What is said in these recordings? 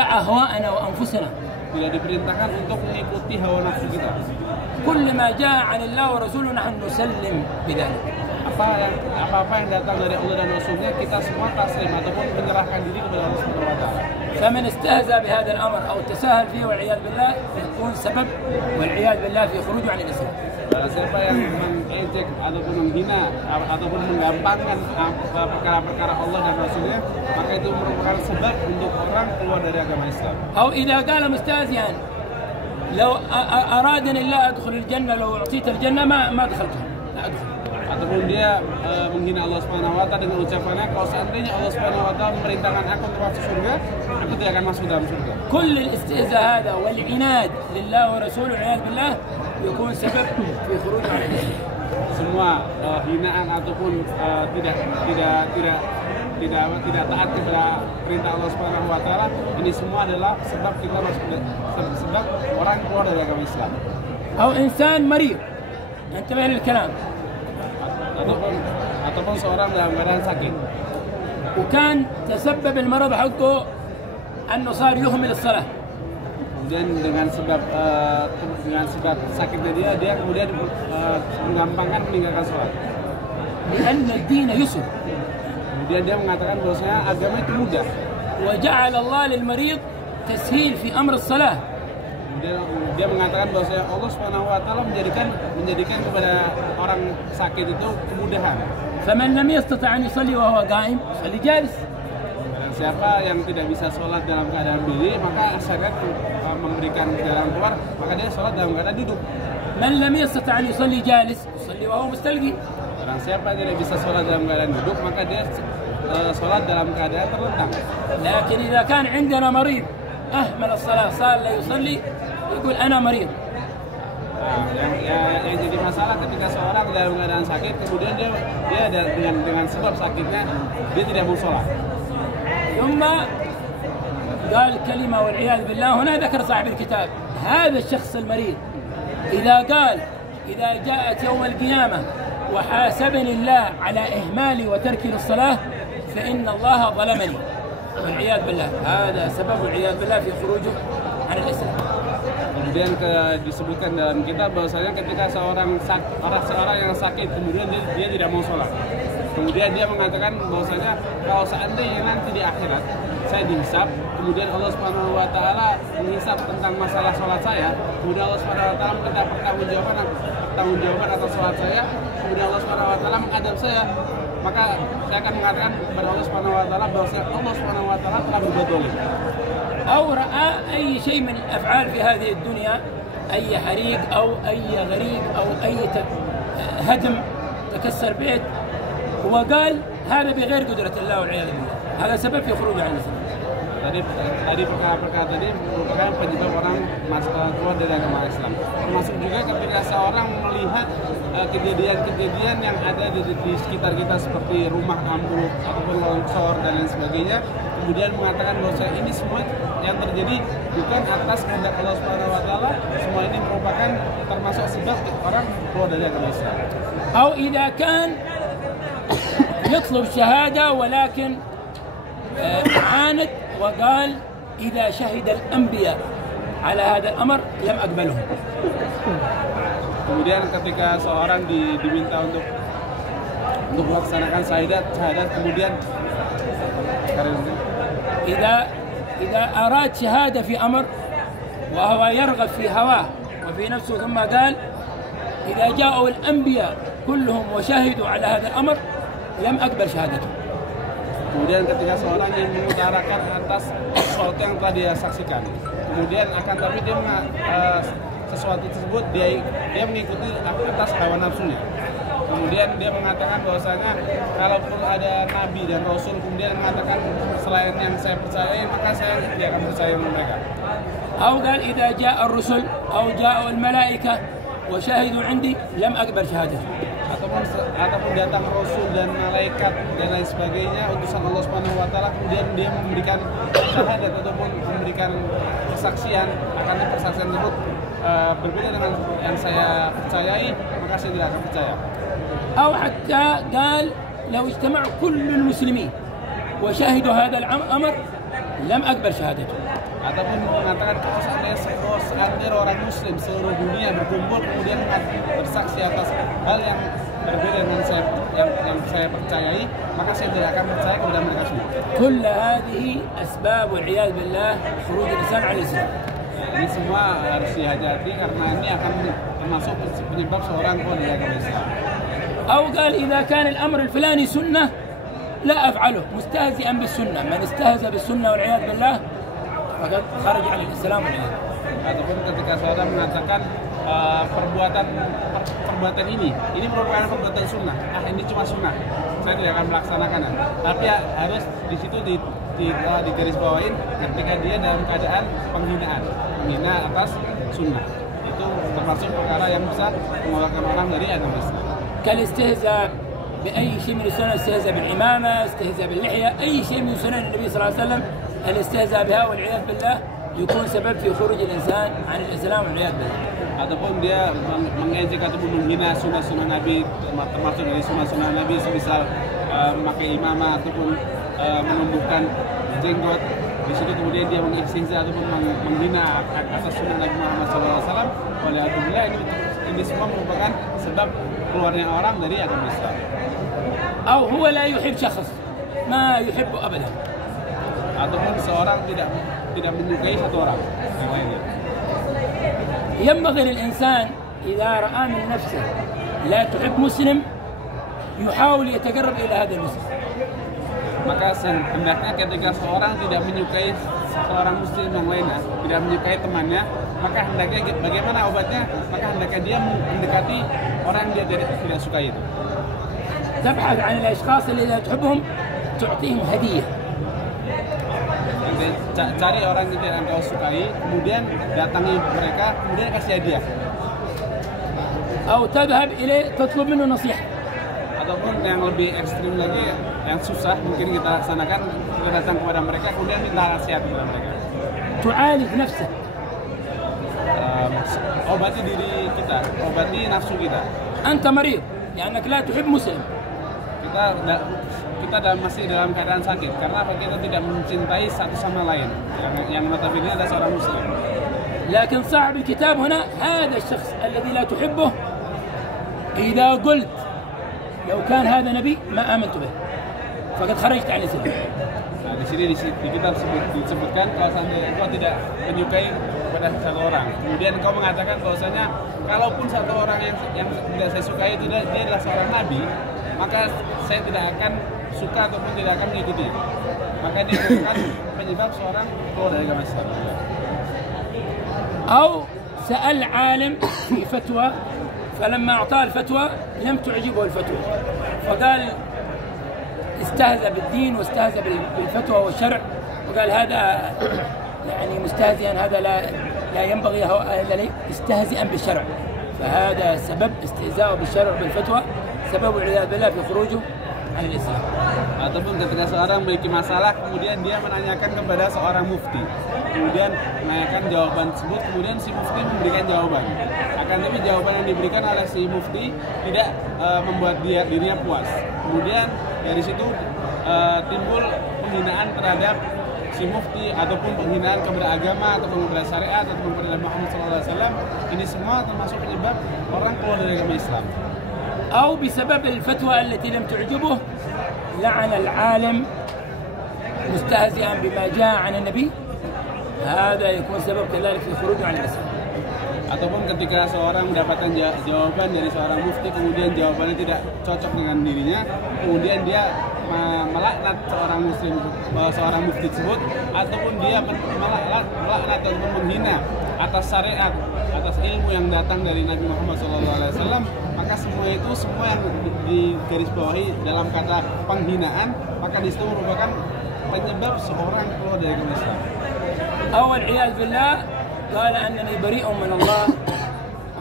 أهواءنا وأنفسنا. Tidak diperintahkan untuk mengikuti hawa nafsu kita. كل ما جاء عن الله ورسوله نحن نسلم بذلك. Apa-apa yang datang dari Allah dan Rasulnya kita semua taslim ataupun menyerahkan diri kepada Allah Subhanahu wa taala. فمن استهزأ بهذا الأمر أو تساهل فيه والعياذ بالله يكون سبب والعياذ بالله في خروجه عن الإسلام. Siapa yang mengejek ataupun menghina ataupun menggampangkan perkara-perkara Allah dan Rasulnya, maka itu merupakan sebab untuk orang keluar dari agama Islam. أو إذا قال مستهزئا لو أرادني الله أدخل الجنة لو أعطيت الجنة ما دخلتها لا أدخل. Ataupun dia menghina Allah Subhanahu wa taala dengan ucapannya, kalau seandainya Allah Subhanahu wa taala memerintahkan aku untuk masuk surga, aku tidak akan masuk dalam surga. كل الاستهزاء هذا والعناد لله ورسوله والعياذ بالله يكون سبب في خروج عن الإسلام. Semua hinaan ataupun tidak taat kepada perintah Allah Subhanahu wa taala, ini semua adalah sebab kita masuk sebab orang keluar dari agama Islam. أو إنسان مريض انتبه للكلام ataupun seorang dalam keadaan sakit وكان تسبب المرض حقه أنه صار يهمل الصلاة. kemudian dengan sebab sakitnya dia kemudian menggampangkan meninggalkan sholat. لأن الدين يسر. Kemudian dia mengatakan bahwasanya agama itu mudah. وجعل الله للمريض تسهيل في أمر الصلاة. Dia mengatakan bahwasanya Allah Subhanahu wa taala menjadikan kepada orang sakit itu kemudahan. فمن لم يستطع أن يصلي وهو قائم يصلي جالس. Siapa yang tidak bisa sholat dalam keadaan berdiri, maka syariat memberikan jalan keluar, maka dia sholat dalam keadaan duduk. من لم يستطع أن يصلي جالس يصلي وهو مستلقي. Orang siapa yang tidak bisa sholat dalam keadaan duduk, maka dia sholat dalam keadaan terlentang. لكن إذا كان عندنا مريض أهمل الصلاة صار لا يصلي يقول أنا مريض. Yang jadi masalah ketika seorang dalam keadaan sakit, kemudian dia dengan sebab sakitnya dia tidak mau sholat. ثم قال كلمة والعياذ بالله. هنا ذكر صاحب الكتاب هذا الشخص المريض إذا قال إذا جاءت يوم القيامة وحاسبني الله على إهمالي وتركي للصلاة فإن الله ظلمني والعياذ بالله. هذا سبب والعياذ بالله في خروجه عن الإسلام. Kemudian disebutkan dalam kitab bahwasanya ketika seorang yang sakit kemudian dia tidak mau sholat. Kemudian dia mengatakan bahwasanya kalau seandainya nanti di akhirat saya dihisab, kemudian Allah Subhanahu wa taala menghisab tentang masalah sholat saya, kemudian Allah Subhanahu wa taala minta pertanggungjawaban atas sholat saya, kemudian Allah Subhanahu wa taala mengadab saya, maka saya akan mengatakan kepada Allah Subhanahu wa taala bahwasanya Allah Subhanahu wa taala telah berbuat zalim. أو رأى أي شيء من الأفعال في هذه الدنيا، أي حريق أو أي غريق أو أي هدم تكسر بيت وقال هذا بغير قدرة الله والعياذ بالله. هذا سبب في خروج عن الإسلام. Tadi perkara tadi merupakan penyebab orang keluar dari agama Islam. Termasuk juga ketika seorang melihat kejadian-kejadian yang ada di sekitar kita seperti rumah ambruk ataupun longsor dan lain sebagainya, kemudian mengatakan bahwa ini semua yang terjadi bukan atas kehendak Allah Subhanahu wa taala, semua ini merupakan termasuk sebab orang keluar dari agama Islam. أو إذا كان يطلب شهادة ولكن عاند وقال إذا شهد الأنبياء على هذا الأمر لم أقبلهم. Kemudian ketika seorang diminta untuk melaksanakan syahadat kemudian إذا أراد شهادة في أمر وهو يرغب في هواه وفي نفسه ثم قال إذا جاءوا الأنبياء كلهم وشهدوا على هذا الأمر لم أقبل شهادته. Kemudian ketika seorang yang mengutarakan atas sesuatu yang telah dia saksikan, kemudian tapi dia sesuatu tersebut dia mengikuti atas hawa nafsunya. Kemudian dia mengatakan bahwasanya kalaupun ada nabi dan rasul kemudian mengatakan selain yang saya percayai, maka saya tidak akan percaya mereka. أو قال إذا جاء الرسل أو جاءوا الملائكة وشهدوا عندي لم أقبل شهادته. Ataupun datang rasul dan malaikat dan lain sebagainya utusan Allah Subhanahu wa taala, kemudian dia memberikan syahadat ataupun memberikan kesaksian akan persaksian tersebut berbeda dengan yang saya percayai, maka saya tidak akan percaya. أو حتى قال لو اجتمع كل المسلمين وشهدوا هذا الأمر لم أقبل شهادته. Ataupun mengatakan kalau seandainya orang Muslim seluruh dunia berkumpul kemudian bersaksi atas hal yang berbeda dengan yang saya percayai, maka saya tidak akan percaya kepada mereka semua. كل هذه أسباب والعياذ بالله خروج الإنسان عن الإسلام. Ini semua harus dihati-hati karena ini akan termasuk penyebab seorang keluar dari agama Islam. أو قال إذا كان الأمر الفلاني سنة لا أفعله مستهزئا بالسنة، من استهزأ بالسنة والعياذ بالله فقد خرج عن الإسلام والعياذ. Ataupun ketika seorang mengatakan perbuatan ini merupakan perbuatan sunnah, ini cuma sunnah, saya tidak akan melaksanakannya. Tapi ya, harus di situ digarisbawain ketika dia dalam keadaan penghina atas sunnah, itu termasuk perkara yang bisa mengeluarkan orang dari agama Islam. كالاستهزاء بأي شيء من السنن، استهزاء بالعمامة، استهزاء باللحية، أي شيء من سنن النبي صلى الله عليه وسلم الاستهزاء بها والعياذ بالله يكون سبب في خروج الإنسان عن الإسلام والعياذ بالله. Ataupun dia mengejek ataupun menghina sunnah-sunnah Nabi, termasuk dari sunnah-sunnah Nabi semisal memakai imamah ataupun menumbuhkan jenggot, di situ kemudian dia mengistihza ataupun menghina atas sunnah Nabi Muhammad SAW. Walhamdulillah ini semua merupakan sebab keluarnya orang dari agama Islam. أو هو لا يحب شخص ما يحبه أبدا. Ataupun seorang tidak menyukai satu orang yang lainnya. ينبغي للإنسان إذا رأى من نفسه لا تحب مسلم يحاول يتقرب إلى هذا المسلم. Maka hendaknya ketika seorang tidak menyukai seorang muslim yang lainnya, tidak menyukai temannya, maka hendaknya bagaimana obatnya? Maka hendaknya dia mendekati orang yang dia tidak sukai itu. تبحث عن الأشخاص اللي لا تحبهم تعطيهم هدية. Cari orang yang tidak engkau sukai, kemudian datangi mereka, kemudian kasih hadiah. أو تذهب إليه تطلب منه نصيحة. Ataupun yang lebih ekstrim lagi, yang susah mungkin kita laksanakan, kita datang kepada mereka, kemudian minta nasihat kepada mereka. تعالج نفسك. Obati diri kita, obati nafsu kita. أنت مريض لأنك لا تحب مسلم. Kita masih dalam keadaan sakit karena kita tidak mencintai satu sama lain, yang notabene adalah seorang muslim. لكن صاحب الكتاب هنا هذا الشخص الذي لا تحبه إذا قلت لو كان هذا نبي ما آمنت به فقد خرجت عن الإسلام. Nah, di sini di kitab disebutkan kalau seandainya engkau tidak menyukai pada satu orang, kemudian engkau mengatakan bahwasanya kalaupun satu orang yang tidak saya sukai itu dia adalah seorang nabi, maka saya tidak akan suka ataupun tidak akan mengikutinya. Maka ini merupakan penyebab seorang keluar dari agama Islam. أو سأل عالم في فتوى فلما أعطاه الفتوى لم تعجبه الفتوى فقال استهزأ بالدين واستهزأ بالفتوى والشرع وقال هذا يعني مستهزئا، هذا لا ينبغي استهزئا بالشرع، فهذا سبب استهزاءه بالشرع بالفتوى سبب والعياذ بالله في خروجه عن الإسلام. Ataupun ketika seorang memiliki masalah, kemudian dia menanyakan kepada seorang mufti, kemudian menanyakan jawaban tersebut, kemudian si mufti memberikan jawaban. Akan tapi jawaban yang diberikan oleh si mufti tidak membuat dirinya puas. Kemudian dari situ timbul penghinaan terhadap si mufti ataupun penghinaan kepada agama ataupun kepada syariat ataupun kepada Muhammad SAW. Ini semua termasuk penyebab orang keluar dari agama Islam. أو بسبب الفتوى التي لم تعجبه لعن العالم مستهزئا بما جاء عن النبي، هذا يكون سبب كذلك في خروجه عن الإسلام. Ataupun ketika seorang mendapatkan jawaban dari seorang mufti, kemudian jawabannya tidak cocok dengan dirinya, kemudian dia melaknat seorang mufti tersebut, ataupun dia melaknat ataupun menghina atas syariat, atas ilmu yang datang dari Nabi Muhammad SAW, maka semua yang digarisbawahi dalam kata penghinaan, maka di situ merupakan penyebab seorang keluar dari agama Islam. أول عياذ بالله قال أنني بريء من الله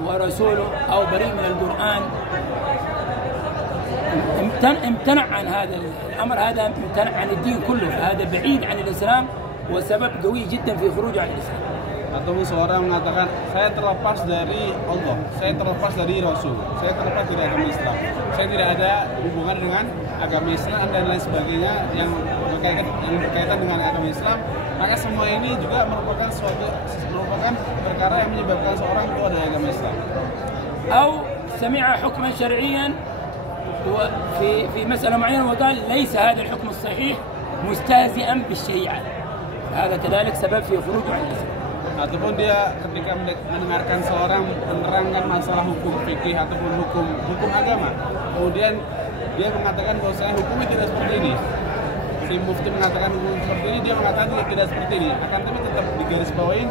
ورسوله أو بريء من القرآن، امتنع عن هذا الأمر، هذا امتنع عن الدين كله، فهذا بعيد عن الإسلام وسبب قوي جدا في خروجه عن الإسلام. Atau seorang mengatakan saya terlepas dari Allah, saya terlepas dari Rasul, saya terlepas dari agama Islam, saya tidak ada hubungan dengan agama Islam dan lain sebagainya yang berkaitan dengan agama Islam, maka semua ini juga merupakan perkara yang menyebabkan seorang keluar dari agama Islam. أو سمع حكما شرعيا في مسألة معينة وقال ليس هذا الحكم الصحيح مستهزئا بالشريعة، هذا كذلك سبب في خروجه عن الإسلام. Ataupun dia ketika mendengarkan seorang menerangkan masalah hukum fikih ataupun hukum agama, kemudian dia mengatakan bahwasanya hukumnya tidak seperti ini. Si mufti mengatakan hukum seperti ini, dia mengatakan tidak seperti ini. Akan tapi tetap digarisbawahi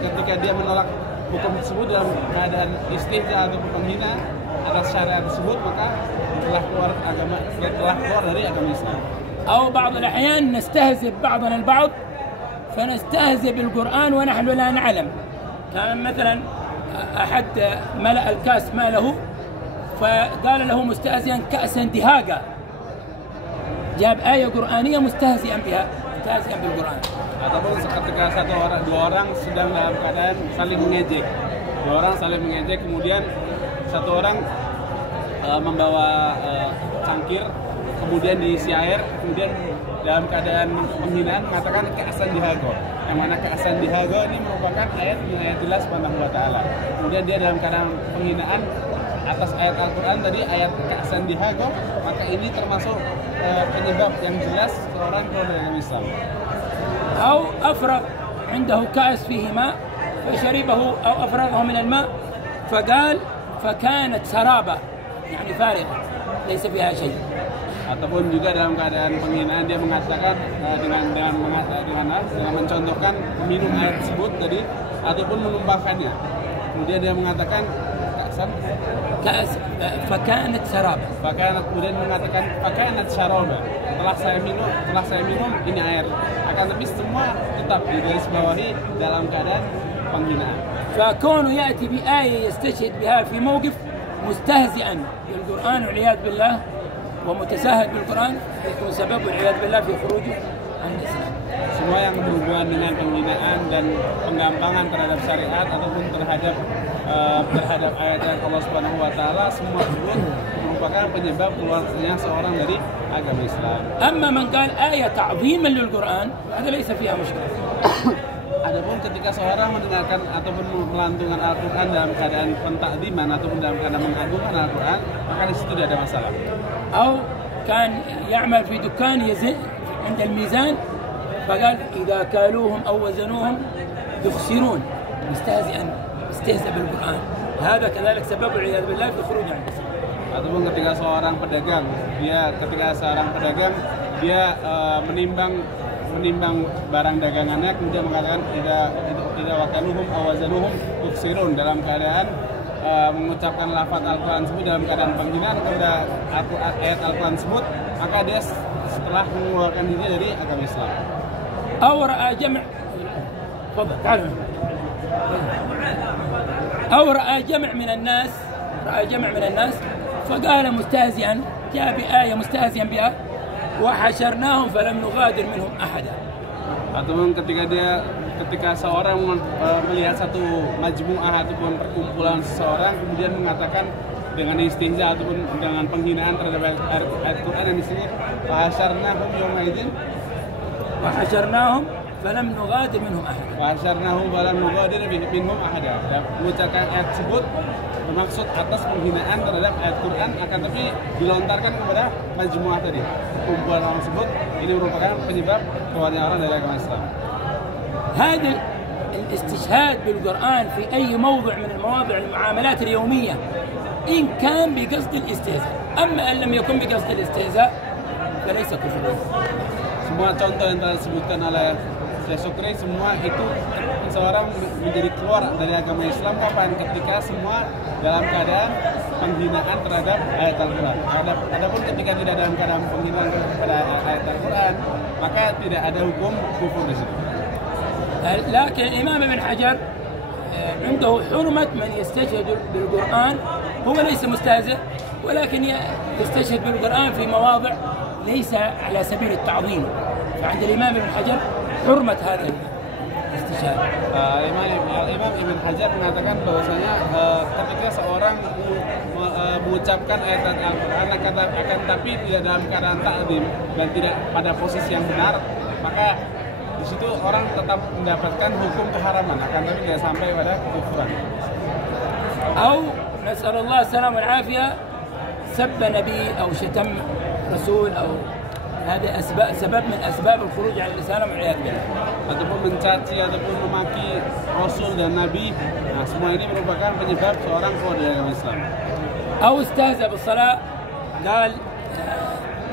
ketika dia menolak hukum tersebut dalam keadaan istihza ataupun penghina atas syariat tersebut, maka telah keluar dari agama Islam. أو بعض الأحيان نستهزئ بعضنا البعض فنستهزئ بالقرآن ونحن لا نعلم. كان مثلا أحد ملأ الكاس ماله فقال له مستهزئا كأسا دهاقا، جاب آية قرآنية مستهزئا بها، مستهزئا بالقرآن. Ataupun ketika dua orang sedang dalam keadaan saling mengejek, kemudian satu orang membawa cangkir, kemudian diisi air, kemudian dalam keadaan penghinaan mengatakan keasan dihago. Yang mana keasan dihago ini merupakan ayat Allah Subhanahu wa taala. Kemudian dia dalam keadaan penghinaan atas ayat Al-Qur'an tadi, ayat keasan dihago, maka ini termasuk penyebab yang jelas seorang keluar dari Islam. أو أفرغ عنده كأس فيه ماء فشربه أو أفرغه من الماء فقال فكانت سرابة، يعني فارغة ليس فيها شيء. Ataupun juga dalam keadaan penghinaan dia mengatakan dengan mencontohkan minum air tersebut tadi ataupun menumpahkannya. Kemudian dia mengatakan كأس فكانت سرابة. Kemudian mengatakan فكانت شرابة. Setelah saya minum ini air. Akan tapi semua tetap digarisbawahi dalam keadaan penghinaan. فكونه يأتي بآية يستشهد بها في موقف مستهزئا بالقرآن والعياذ بالله ومتساهل بالقرآن يكون سبب والعياذ بالله في خروجه عن الإسلام. Semua yang berhubungan dengan penghinaan dan penggampangan terhadap syariat ataupun terhadap ayat-ayat Allah Subhanahu wa taala, semua tersebut merupakan penyebab keluarnya seorang dari agama Islam. أما من قال آية تعظيما للقرآن هذا ليس فيها مشكلة. Adapun ketika seorang mendengarkan ataupun melantunkan Al-Quran dalam keadaan pentakdiman ataupun dalam keadaan mengagungkan Al-Quran, maka di situ tidak ada masalah. أو كان يعمل في دكان يزن عند الميزان فقال إذا كالوهم أو وزنوهم يخسرون استهزأ بالقرآن، هذا كذلك سبب والعياذ بالله في خروج عن الإسلام. Ataupun ketika seorang pedagang menimbang barang dagangannya, kemudian mengatakan tidak wakaluhum awazanuhum yuksirun, dalam keadaan mengucapkan lafaz Al-Quran tersebut dalam keadaan penghinaan kepada ayat Al-Quran tersebut, maka dia setelah mengeluarkan diri dari agama Islam. أو رأى جمع من الناس فقال مستهزئا، جاء بآية مستهزئا بها وحشرناهم فلم نغادر منهم أحدا. Ataupun ketika seorang melihat satu majmu'ah ataupun perkumpulan seseorang, kemudian mengatakan dengan istihza ataupun dengan penghinaan terhadap ayat Quran yang di sini fahasyarnahum yaumaidin وحشرناهم فلم نغادر منهم أحدا. Mengucapkan ayat tersebut bermaksud atas penghinaan terhadap ayat Quran, akan tapi dilontarkan kepada majmu'ah tadi, kumpulan orang tersebut. Ini merupakan penyebab keluarnya orang dari agama Islam. هذا الاستشهاد بالقرآن في أي موضع من المواضع المعاملات اليومية إن كان بقصد الاستهزاء، أما أن لم يكن بقصد الاستهزاء فليس كفر. Semua contoh yang telah disebutkan oleh Syekh Sukri, semua itu seorang menjadi keluar dari agama Islam kapan? Ketika semua dalam keadaan penghinaan terhadap ayat Al-Quran. Adapun ketika tidak dalam keadaan penghinaan terhadap ayat Al-Quran, maka tidak ada hukum kufur di situ. لكن الإمام ابن حجر عنده حرمة من يستشهد بالقرآن، هو ليس مستهزئ ولكن يستشهد بالقرآن في مواضع ليس على سبيل التعظيم، فعند الإمام ابن حجر حرمة هذا istishhad. Imam Ibn Hajar mengatakan bahwasanya ketika seorang mengucapkan ayat Al-Quran akan tapi tidak dalam keadaan takdim dan tidak pada posisi yang benar, maka di situ orang tetap mendapatkan hukum keharaman, akan tapi tidak sampai pada kekufuran. أو نسأل الله السلامة والعافية سب نبي أو شتم رسول أو هذه سبب من أسباب الخروج عن الإسلام والعياذ بالله. Ataupun mencaci ataupun memaki Rasul dan Nabi, nah semua ini merupakan penyebab seorang keluar dari agama Islam. أو استهزأ بالصلاة قال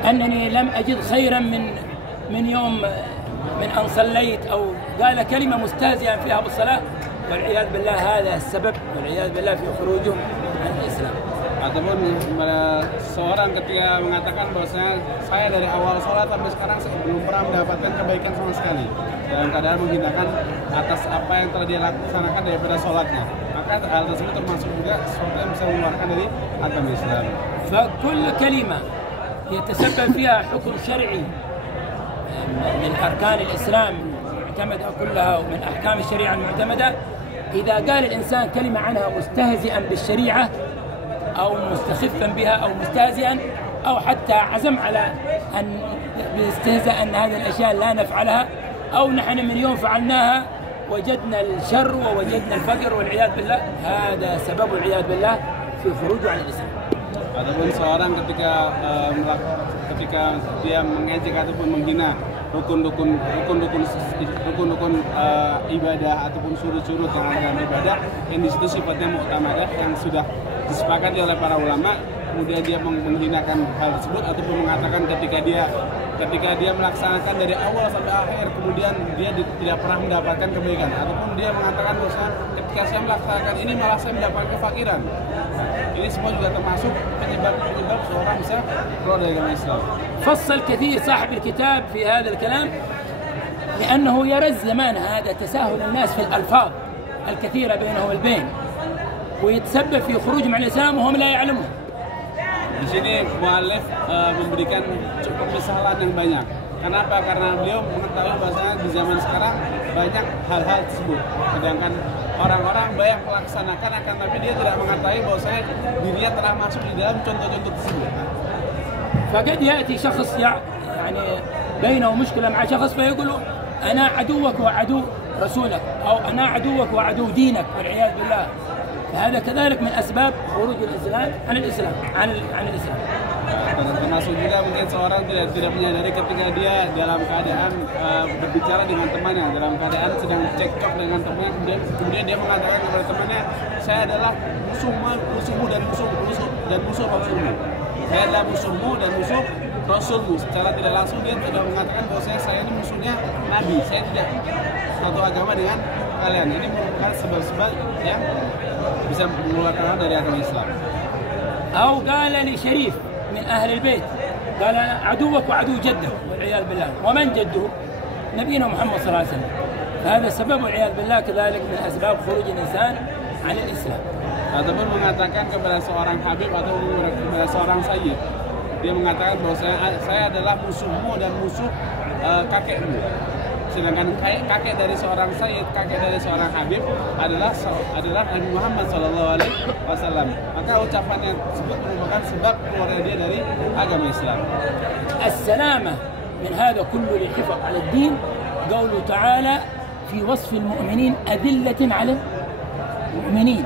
أنني لم أجد خيرا من يوم من أن صليت، أو قال كلمة مستهزئا فيها بالصلاة، والعياذ بالله هذا السبب والعياذ بالله في خروجه عن الإسلام. Ataupun seorang ketika mengatakan bahwasanya saya dari awal sholat sampai sekarang saya belum pernah mendapatkan kebaikan sama sekali, dalam keadaan menghinakan atas apa yang telah dia laksanakan daripada sholatnya, maka hal tersebut termasuk juga sesuatu yang bisa mengeluarkan dari agama Islam. فكل كلمة يتسبب فيها حكم شرعي من أركان الإسلام المعتمدة كلها ومن أحكام الشريعة المعتمدة، إذا قال الإنسان كلمة عنها مستهزئا بالشريعة أو مستخفا بها أو مستهزئا أو حتى عزم على أن يستهزأ أن هذه الأشياء لا نفعلها، أو نحن من يوم فعلناها وجدنا الشر ووجدنا الفقر والعياذ بالله، هذا سبب والعياذ بالله في خروجه عن الإسلام. Ataupun seorang ketika dia mengejek ataupun menghina rukun-rukun ibadah ataupun surut-surut yang ada dalam ibadah yang di situ sifatnya mu'tamadah yang sudah disepakati oleh para ulama, kemudian dia menghinakan hal tersebut ataupun mengatakan ketika dia melaksanakan dari awal sampai akhir kemudian dia tidak pernah mendapatkan kebaikan, ataupun dia mengatakan bahwa ketika saya melaksanakan ini malah saya mendapatkan kefakiran. Ini semua juga termasuk penyebab seorang bisa keluar dari agama Islam. فصل كثير صاحب الكتاب في هذا الكلام لأنه يرى الزمان هذا تساهل الناس في الألفاظ الكثيرة بينه والبين ويتسبب في خروجهم عن الإسلام وهم لا يعلمون. Di sini mu'allif memberikan cukup kesalahan yang banyak. Kenapa? Karena beliau mengetahui bahwasanya di zaman sekarang banyak hal-hal tersebut. Sedangkan orang-orang banyak melaksanakan akan tapi dia tidak mengetahui bahwasanya dirinya telah masuk di dalam contoh-contoh tersebut. فقد يأتي شخص يعني بينه مشكلة مع شخص فيقول أنا عدوك وعدو رسولك، أو أنا عدوك وعدو دينك والعياذ بالله. فهذا كذلك من أسباب خروج الإسلام عن الإسلام عن الإسلام. Termasuk juga mungkin seorang tidak menyadari ketika dia dalam keadaan berbicara dengan temannya, dalam keadaan sedang cekcok dengan temannya, kemudian dia mengatakan kepada temannya, saya adalah musuhmu dan musuh Rasulmu. Saya adalah musuhmu dan musuh Rasulmu. Secara tidak langsung dia tidak mengatakan bahwa saya ini musuhnya Nabi. Saya tidak satu agama dengan kalian. Ini merupakan sebab-sebab yang bisa mengeluarkan orang dari agama Islam. أو قال لشريف من أهل البيت قال أنا عدوك وعدو جدك والعياذ بالله، ومن جده؟ نبينا محمد صلى الله عليه وسلم. هذا سبب والعياذ بالله كذلك من أسباب خروج الإنسان عن الإسلام. Ataupun mengatakan kepada seorang habib atau kepada seorang sayyid, dia mengatakan bahwa saya adalah musuhmu dan musuh kakekmu. Sedangkan kakek dari seorang sayyid, kakek dari seorang habib adalah Nabi Muhammad SAW. Maka ucapannya tersebut merupakan sebab keluarnya dia dari agama Islam. السلامة من هذا كله للحفاظ على الدين قوله تعالى في وصف المؤمنين أذلة على المؤمنين.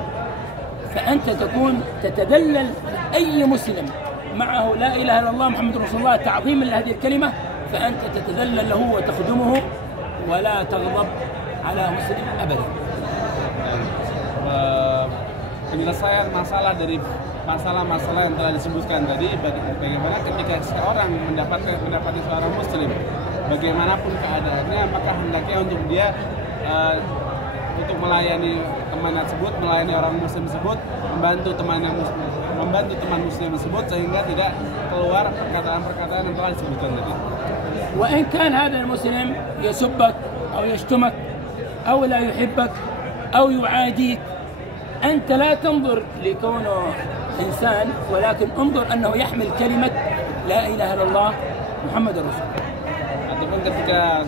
فأنت تكون تتذلل أي مسلم معه لا إله إلا الله محمد رسول الله تعظيما لهذه الكلمة، فأنت تتذلل له وتخدمه ولا تغضب على مسلم أبدا. Penyelesaian masalah dari masalah-masalah yang telah disebutkan tadi, bagaimana ketika seorang mendapati seorang muslim bagaimanapun keadaannya, maka hendaknya untuk dia untuk melayani teman tersebut, melayani orang muslim tersebut, membantu teman muslim tersebut sehingga tidak keluar perkataan-perkataan yang telah disebutkan tadi. وإن كان هذا المسلم يسبك أو يشتمك أو لا يحبك أو يعاديك، أنت لا تنظر لكونه إنسان، ولكن انظر أنه يحمل كلمة لا إله إلا الله محمد رسول الله. Ataupun ketika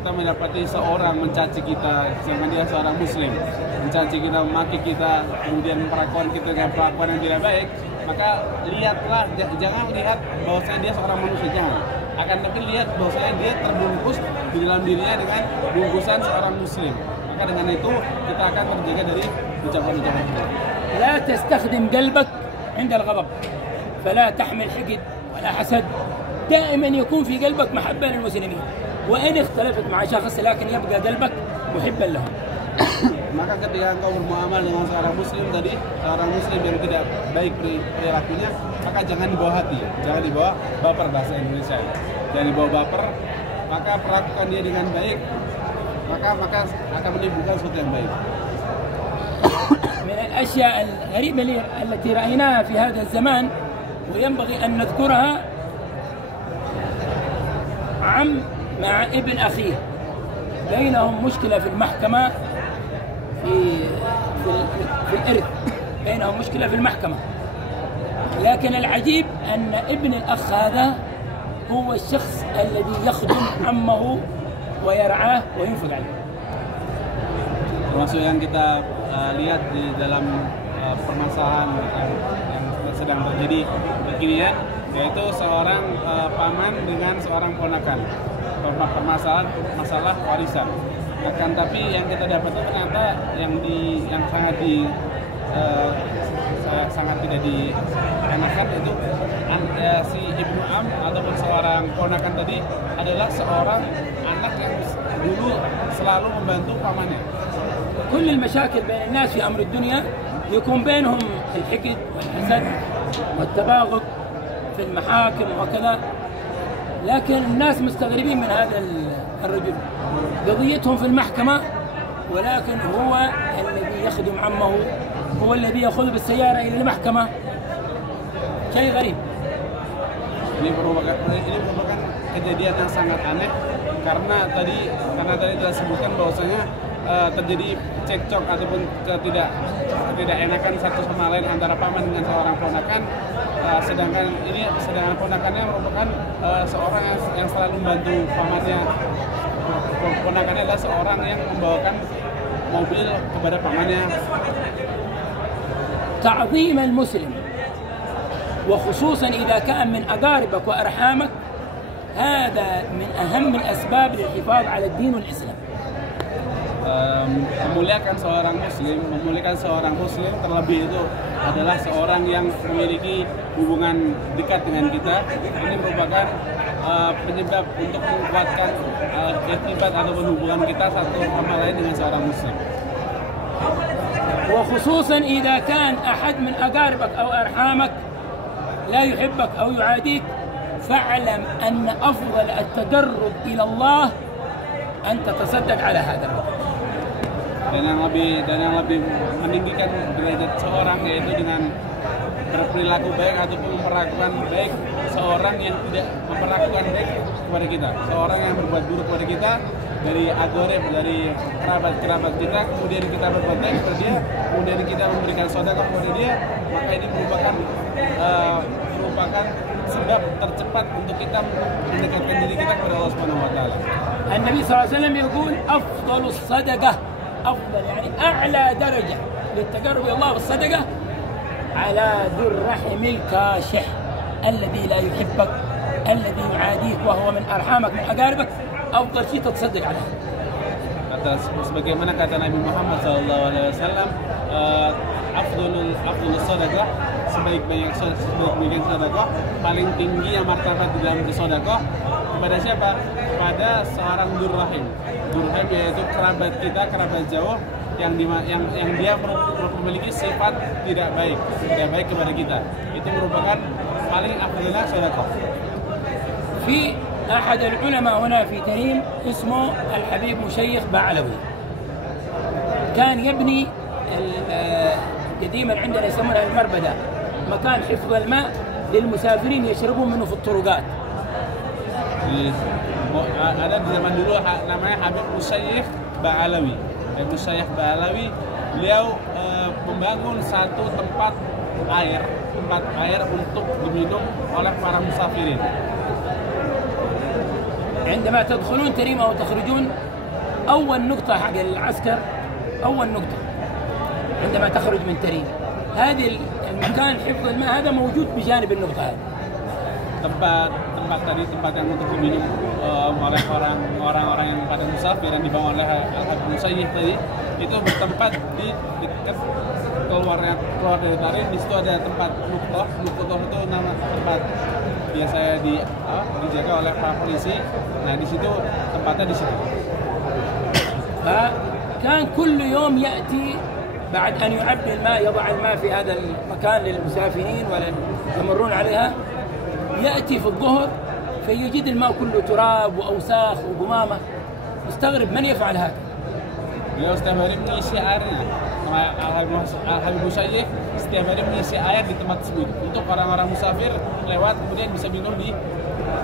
kita mendapati seorang mencaci kita, sedangkan dia seorang muslim, mencaci kita, memaki kita, kemudian memperlakukan kita dengan perlakuan yang tidak baik, maka lihatlah, jangan lihat bahwasanya dia seorang manusia, jangan. Akan tapi lihat bahwasanya dia terbungkus di dalam dirinya dengan bungkusan seorang muslim. Maka dengan itu kita akan terjaga dari ucapan-ucapan itu. لا تستخدم قلبك عند الغضب فلا تحمل حقد ولا حسد. دائما يكون في قلبك محبة للمسلمين وإن اختلفت مع شخص لكن يبقى قلبك محبا لهم. Maka ketika engkau bermuamalah dengan seorang muslim tadi, seorang muslim yang tidak baik perilakunya, maka jangan dibawa hati, jangan dibawa baper bahasa Indonesia. Jangan dibawa baper, maka perlakukan dia dengan baik, maka akan menimbulkan sesuatu yang baik. من الأشياء الغريبة التي رأيناها في هذا الزمان وينبغي أن نذكرها عم مع ابن أخيه بينهم مشكلة في المحكمة في الإرث، بينهم مشكلة في المحكمة، لكن العجيب أن ابن الأخ هذا هو الشخص الذي يخدم عمه ويرعاه وينفق عليه. Termasuk yang kita lihat di dalam permasalahan yang sedang terjadi begini ya, yaitu seorang paman dengan seorang ponakan, masalah warisan. Akan tapi yang kita dapatkan ternyata yang sangat tidak dienakan itu si Ibnu Am ataupun seorang ponakan tadi adalah seorang anak yang dulu selalu membantu pamannya. كل المشاكل بين الناس في أمر الدنيا يكون بينهم الحقد والحسد والتباغض في المحاكم وكذا، لكن الناس مستغربين من هذا الرجل، قضيتهم في المحكمة ولكن هو الذي يخدم عمه، هو الذي يأخذ بالسيارة إلى المحكمة. شيء غريب. Ini merupakan kejadian yang sangat aneh karena tadi telah sebutkan bahwasanya terjadi cekcok ataupun ketidakenakan satu sama lain antara paman dengan seorang ponakan, sedangkan ponakannya merupakan seorang yang selalu membantu pamannya. Ponakannya adalah seorang yang membawakan mobil kepada pamannya. تعظيم المسلم وخصوصا إذا كان من أقاربك وأرحامك هذا من أهم الأسباب للحفاظ على الدين والإسلام. Memuliakan seorang muslim terlebih itu adalah seorang yang memiliki hubungan dekat dengan kita. Ini merupakan penyebab untuk menguatkan irtibat ataupun hubungan kita satu sama lain dengan seorang muslim. وخصوصا إذا كان أحد من أقاربك أو أرحامك لا يحبك أو يعاديك فاعلم أن أفضل التقرب إلى الله أن تتصدق على هذا الرجل. Dan yang lebih meninggikan derajat seorang yaitu dengan berperilaku baik ataupun memperlakukan baik seorang yang tidak memperlakukan baik kepada kita, seorang yang berbuat buruk kepada kita dari agorib, dari kerabat kita, kemudian kita berbuat baik kepada dia, kemudian kita memberikan sedekah kepada dia, maka ini merupakan sebab tercepat untuk kita mendekatkan diri kita kepada Allah Subhanahu wa taala. Nabi sallallahu alaihi wasallam يقول أفضل الصدقة أفضل يعني أعلى درجة للتقرب إلى الله بالصدقة على ذو الرحم الكاشح الذي لا يحبك الذي يعاديك وهو من أرحامك من أقاربك أفضل شيء تتصدق عليه. Sebagaimana kata Nabi Muhammad SAW, afdolul sedekah, sebaik-baik sedekah, paling tinggi yang martabat di dalam sedekah kepada siapa? Pada seorang durrahim. Durrahim yaitu kerabat kita, kerabat jauh yang dia memiliki sifat tidak baik kepada kita. Itu merupakan paling afdolnya sedekah. في أحد العلماء هنا في تريم اسمه الحبيب مشيخ بعلوي كان يبني قديما عندنا يسمونها المربدة، مكان حفظ الماء للمسافرين يشربون منه في الطرقات. Ada di zaman dulu namanya Habib Musyayikh Ba'alawi. Habib Musyayikh Ba'alawi, beliau membangun satu tempat air untuk diminum oleh para musafirin. عندما تدخلون تريم أو تخرجون، أول نقطة حق العسكر، أول نقطة عندما تخرج من تريم، هذه المكان حفظ الماء هذا موجود بجانب النقطة هذه. tempat yang untuk diminum oleh orang-orang yang pada musafir yang dibawa oleh Al-Habib Musayyib tadi itu bertempat di dekat keluar dari Tarim. Di situ ada tempat Nuqtoh itu nama tempat biasanya dijaga oleh para polisi. Nah di situ tempatnya di situ. كان كل يوم يأتي بعد أن يعبي الماء، يضع الماء في هذا المكان للمسافرين ولا يمرون عليها، يأتي في الظهر فيجد الماء كله تراب وأوساخ وقمامة. مستغرب من يفعل هذا؟ Beliau setiap hari mengisi airnya. Al-Habib Musayyib setiap hari mengisi air di tempat tersebut untuk orang-orang musafir lewat kemudian bisa minum di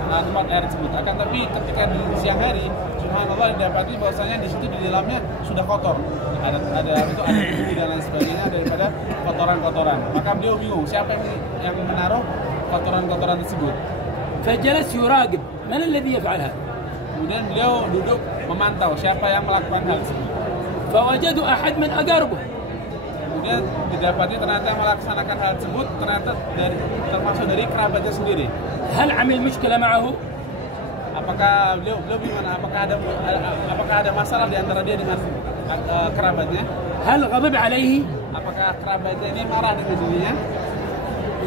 tempat air tersebut. Akan tapi ketika di siang hari, subhanallah didapati bahwasanya di situ di dalamnya sudah kotor. Ada debu dan lain sebagainya daripada kotoran-kotoran. Maka beliau bingung siapa yang menaruh kotoran-kotoran tersebut. فجلس يراقب من الذي يفعل هذا. Kemudian beliau duduk memantau siapa yang melakukan hal tersebut. فوجدوا أحد من أقاربه. Kemudian didapati ternyata melaksanakan hal tersebut ternyata termasuk dari kerabatnya sendiri. هل عمل مشكلة معه؟ Apakah beliau gimana? Apakah ada masalah di antara dia dengan kerabatnya? هل غضب عليه؟ Apakah kerabatnya ini marah dengan dirinya?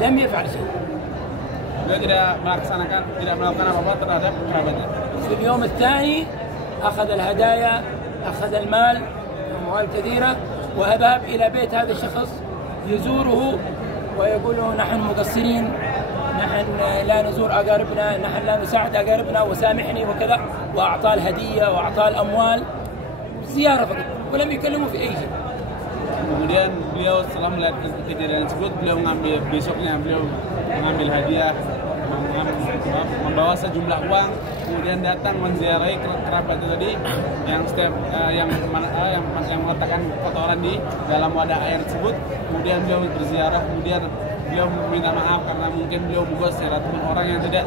لم يفعل شيء. Beliau tidak melakukan apa-apa terhadap kerabatnya. في اليوم الثاني أخذ الهدايا، أخذ المال كثيرة، وذهب إلى بيت هذا الشخص يزوره ويقول له نحن مقصرين، نحن لا نزور أقاربنا، نحن لا نساعد أقاربنا وسامحني وكذا، وأعطاه الهدية وأعطاه الأموال، زيارة فقط ولم يكلموا في أي شيء. Kemudian beliau setelah melihat kejadian tersebut, beliau mengambil hadiah, membawa sejumlah uang, kemudian datang menziarahi kerabat tadi yang meletakkan kotoran di dalam wadah air tersebut. Kemudian beliau berziarah, kemudian beliau meminta maaf karena mungkin beliau bugos ataupun orang yang tidak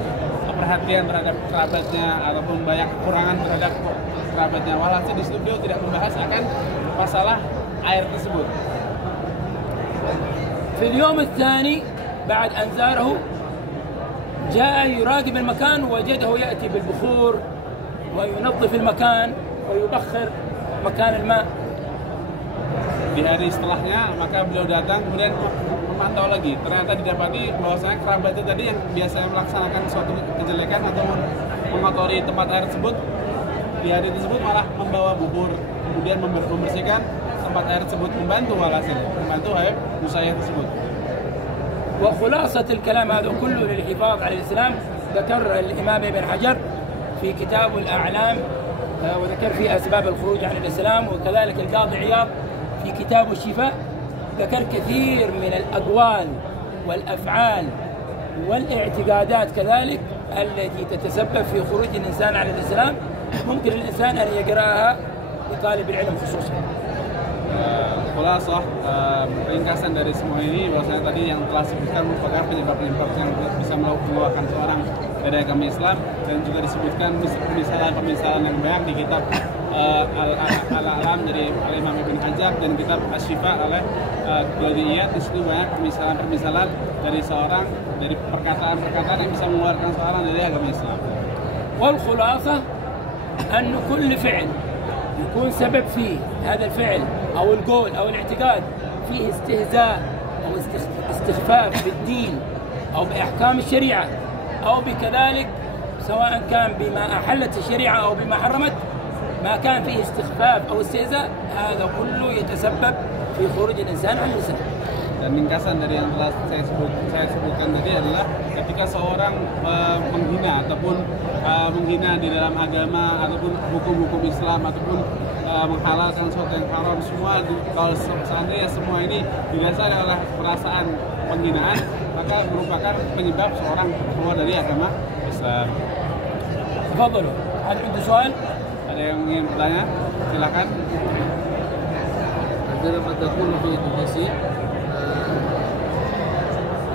perhatian terhadap kerabatnya ataupun banyak kekurangan terhadap kerabatnya. Walhasil di situ beliau tidak membahas akan masalah air tersebut. في اليوم الثاني بعد أن زاره جاء يراقب المكان ووجده يأتي بالبخور وينظف المكان ويبخر مكان الماء. Di hari setelahnya maka beliau datang kemudian memantau lagi. Ternyata didapati bahwasanya kerabatnya tadi yang biasanya melaksanakan suatu kejelekan atau mengotori tempat air tersebut, di hari tersebut malah membawa bubur kemudian membersihkan tempat air tersebut, membantu Habib Musayyib tersebut. وخلاصة الكلام هذا كله للحفاظ على الإسلام ذكر الإمام ابن حجر في كتاب الأعلام وذكر فيه أسباب الخروج عن الإسلام، وكذلك القاضي عياض في كتاب الشفاء ذكر كثير من الأقوال والأفعال والاعتقادات كذلك التي تتسبب في خروج الإنسان عن الإسلام، ممكن الإنسان أن يقرأها لطالب العلم خصوصا. Khulasah ringkasan dari semua ini bahwasanya tadi yang telah disebutkan merupakan penyebab-penyebab yang bisa mengeluarkan seorang dari agama Islam, dan juga disebutkan pemisalan yang banyak di kitab Al-Alam dari Imam Ibn Hajar dan kitab Asy-Syifa oleh Qadhi Iyad. Di situ banyak pemisalan dari seorang dari perkataan-perkataan yang bisa mengeluarkan seorang dari agama Islam. والخلاصة أن كل فعل يكون سبب فيه هذا الفعل أو القول أو الاعتقاد فيه استهزاء أو استخفاف بالدين أو بأحكام الشريعة أو بكذلك سواء كان بما أحلت الشريعة أو بما حرمت، ما كان فيه استخفاف أو استهزاء هذا كله يتسبب في خروج الإنسان عن الإسلام. Dan ringkasan dari yang telah saya sebutkan tadi adalah ketika seorang menghina ataupun menghina di dalam agama ataupun hukum-hukum Islam ataupun menghalalkan sesuatu yang haram, semua kalau seandainya semua ini didasari oleh perasaan penghinaan, maka merupakan penyebab seorang keluar dari agama Islam. تفضلوا. هل عنده سؤال؟ Ada yang ingin bertanya? Silakan. عندما تقول في إندونيسيا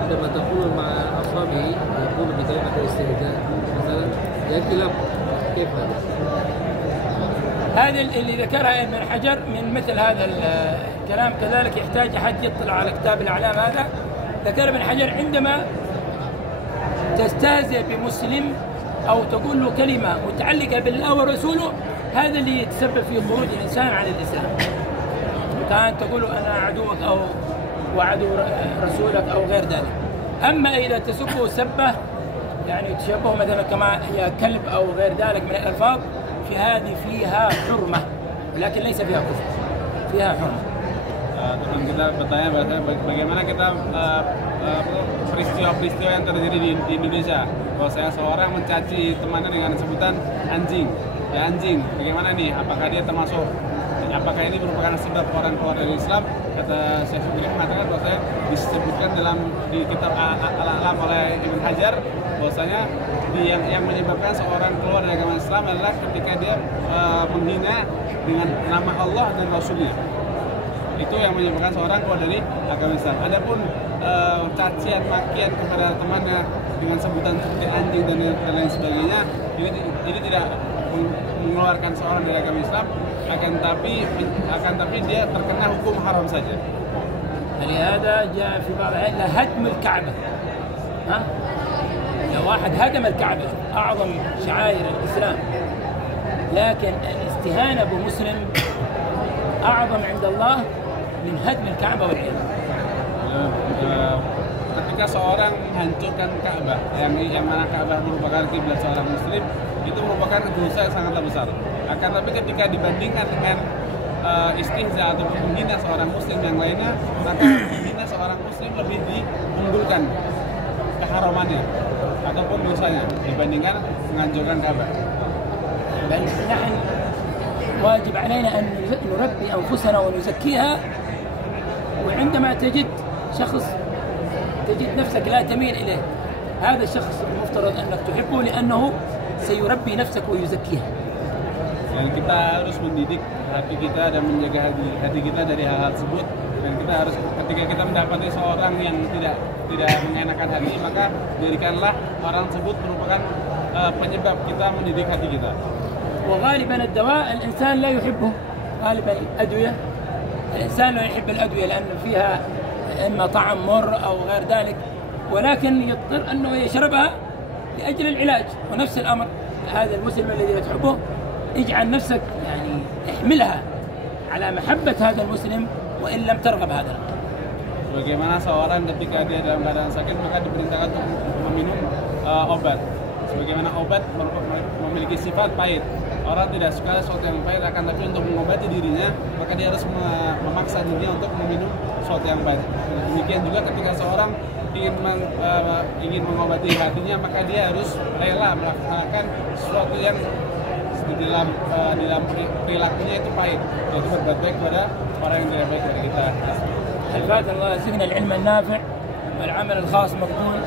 عندما تقول مع أصحابه يقول بكلمة الاستهزاء مثلا يا كلاب كيف هذا؟ هذه اللي ذكرها ابن حجر من مثل هذا الكلام، كذلك يحتاج أحد يطلع على كتاب الأعلام هذا. ذكر ابن حجر عندما تستهزئ بمسلم أو تقول له كلمة متعلقة بالله ورسوله، هذا اللي يتسبب في خروج الإنسان عن الإسلام. كان تقول أنا عدوك أو وعدو رسولك أو غير ذلك. أما إذا تسبه سبه يعني تشبهه مثلا كما هي كلب أو غير ذلك من الألفاظ، في هذه فيها حرمة لكن ليس فيها كفر، فيها حرمة. Teman kita bertanya bagaimana kita peristiwa-peristiwa yang terjadi di Indonesia, bahwa saya seorang mencaci temannya dengan sebutan anjing, ya anjing, bagaimana nih? Apakah dia termasuk? Apakah ini merupakan sebab orang keluar dari Islam? Kata Syekh Syukri mengatakan bahwasanya disebutkan di kitab Al-A'lam oleh Ibn Hajar bahwasanya yang menyebabkan seorang keluar dari agama Islam adalah ketika dia menghina dengan nama Allah dan Rasulnya. Itu yang menyebabkan seorang keluar dari agama Islam. Adapun cacian makian kepada temannya dengan sebutan seperti anjing dan lain sebagainya, ini tidak mengeluarkan seorang dari agama Islam, akan tapi dia terkena hukum haram saja. لهذا جاء في بعض الأحيان هدم الكعبة. لو واحد هدم الكعبة أعظم شعائر الإسلام، لكن الاستهانة بمسلم أعظم عند الله من هدم الكعبة والعياذ. Ketika seorang menghancurkan Ka'bah, yang mana Ka'bah merupakan kiblat seorang Muslim, itu merupakan dosa yang sangat besar. Akan tapi ketika dibandingkan dengan istihza atau menghina seorang Muslim yang lainnya, maka menghina seorang Muslim lebih diunggulkan keharamannya ataupun dosanya dibandingkan menghancurkan Ka'bah. بل نحن واجب علينا أن نربي أنفسنا ونزكيها، وعندما تجد شخص تجد نفسك لا تميل إليه، هذا الشخص المفترض أنك تحبه لأنه سيربي نفسك ويزكيها. Dan kita harus mendidik hati kita dan menjaga hati kita dari hal-hal tersebut. Dan kita harus ketika kita mendapati seorang yang tidak mengenakan hati, maka jadikanlah orang tersebut merupakan penyebab kita mendidik hati kita. وغالبا الدواء الإنسان لا يحبه، غالبا الأدوية الإنسان لا يحب الأدوية لأن فيها إما طعم مر أو غير ذلك، ولكن يضطر أنه يشربها لأجل العلاج. ونفس الأمر هذا المسلم الذي تحبه، اجعل نفسك يعني احملها على محبة هذا المسلم وإن لم ترغب هذا. Bagaimana seorang ketika dia dalam keadaan sakit maka diperintahkan untuk meminum obat. Sebagaimana obat memiliki sifat pahit. Orang tidak suka sesuatu yang pahit, akan tapi untuk mengobati dirinya maka dia harus memaksa dirinya untuk meminum sesuatu yang pahit. Demikian juga ketika seorang ingin mengobati hatinya, maka dia harus rela melaksanakan sesuatu yang di dalam perilakunya itu pahit, yaitu berbuat baik kepada orang yang tidak baik dari kita. الفاتح الله يرزقنا العلم النافع والعمل الخاص مقبول.